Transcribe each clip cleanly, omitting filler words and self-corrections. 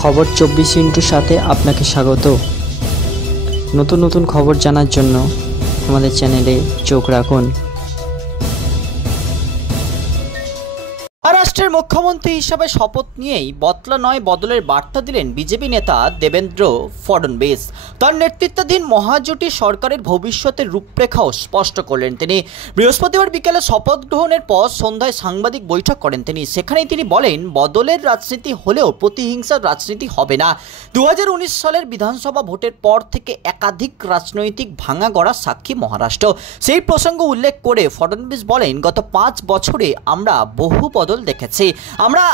খবর 24 সাথে আপনাকে স্বাগত। নতুন নতুন খবর জানার জন্য আমাদের চ্যানেলে চোখ রাখুন। মহারাষ্ট্রের মুখ্যমন্ত্রী হিসাবে শপথ নিয়েই বদলা নয় বদলের বার্তা দিলেন বিজেপি নেতা দেবেন্দ্র ফডনবিস। তার নেতৃত্বাধীন মহাজোটী সরকারের ভবিষ্যতের রূপরেখাও স্পষ্ট করলেন তিনি। বৃহস্পতিবার বিকেলে শপথ গ্রহণের পর সন্ধ্যায় সাংবাদিক বৈঠক করেন তিনি। সেখানেই তিনি বলেন, বদলের রাজনীতি হলেও প্রতিহিংসার রাজনীতি হবে না। 2019 সালের বিধানসভা ভোটের পর থেকে একাধিক রাজনৈতিক ভাঙা গড়ার সাক্ষী মহারাষ্ট্র। সেই প্রসঙ্গ উল্লেখ করে ফডনবিস বলেন, গত 5 বছরে আমরা বহু বদল দেখেছি। আমরা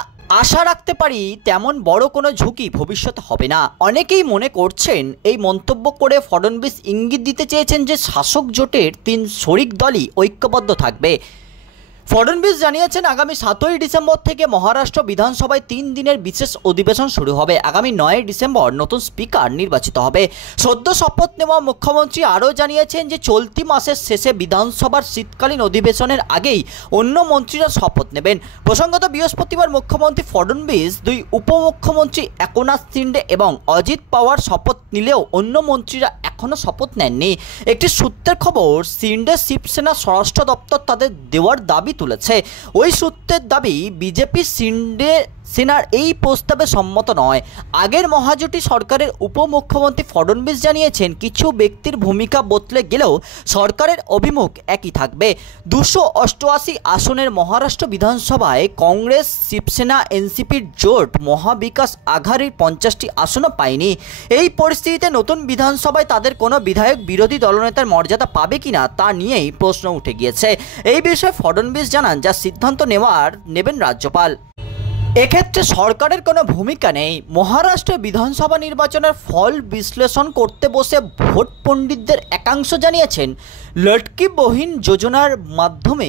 আশা রাখতে পারি তেমন বড় কোনো ঝুঁকি ভবিষ্যতে হবে না। অনেকেই মনে করছেন, এই মন্তব্য করে ফডনবিস ইঙ্গিত দিতে চেয়েছেন যে শাসক জোটের 3 শরিক দলই ঐক্যবদ্ধ থাকবে। ফডনবিস জানিয়েছেন, আগামী 7ই ডিসেম্বর থেকে মহারাষ্ট্র বিধানসভায় 3 দিনের বিশেষ অধিবেশন শুরু হবে। আগামী 9ই ডিসেম্বর নতুন স্পিকার নির্বাচিত হবে। সদ্য শপথ নেওয়া মুখ্যমন্ত্রী আরও জানিয়েছেন যে চলতি মাসের শেষে বিধানসভার শীতকালীন অধিবেশনের আগেই অন্য মন্ত্রীরা শপথ নেবেন। প্রসঙ্গত, বৃহস্পতিবার মুখ্যমন্ত্রী ফডনবিস 2 উপমুখ্যমন্ত্রী একনাথ শিন্ডে এবং অজিত পাওয়ার শপথ নিলেও অন্য মন্ত্রীরা এখনও শপথ নেননি। একটি সূত্রের খবর, শিন্ডে শিবসেনা স্বরাষ্ট্র দপ্তর তাদের দেওয়ার দাবি তুলেছে। ওই সূত্রের দাবি, বিজেপি শিন্ডে সেনার এই প্রস্তাবে সম্মত নয়। আগের মহাজোটী সরকারের উপমুখ্যমন্ত্রী ফডনবিস জানিয়েছেন, কিছু ব্যক্তির ভূমিকা বদলে গেলেও সরকারের অভিমুখ একই থাকবে। 288 আসনের মহারাষ্ট্র বিধানসভায় কংগ্রেস, শিবসেনা, এনসিপির জোট মহাবিকাশ আঘাড়ির 50টি আসনও পায়নি। এই পরিস্থিতিতে নতুন বিধানসভায় তাদের কোনো বিধায়ক বিরোধী দলনেতার মর্যাদা পাবে কিনা তা নিয়েই প্রশ্ন উঠে গিয়েছে। এই বিষয়ে ফডনবিস জানান, যা সিদ্ধান্ত নেবেন রাজ্যপাল। এক্ষেত্রে সরকারের কোনো ভূমিকা নেই। মহারাষ্ট্রে বিধানসভা নির্বাচনের ফল বিশ্লেষণ করতে বসে ভোট পণ্ডিতদের একাংশ জানিয়েছেন, লটকি বহিন যোজনার মাধ্যমে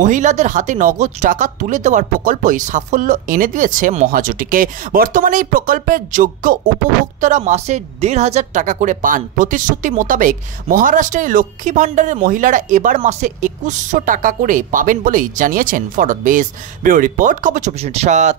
মহিলাদের হাতে নগদ টাকা তুলে দেওয়ার প্রকল্পই সাফল্য এনে দিয়েছে মহাজোটীকে। বর্তমানে এই প্রকল্পের যোগ্য উপভোক্তারা মাসে 1,500 টাকা করে পান। প্রতিশ্রুতি মোতাবেক মহারাষ্ট্রের লক্ষ্মী ভাণ্ডারের মহিলারা এবার মাসে 2100 টাকা করে পাবেন বলেই জানিয়েছেন ফডনবিস। ব্যুরো রিপোর্ট, খবর 24/7।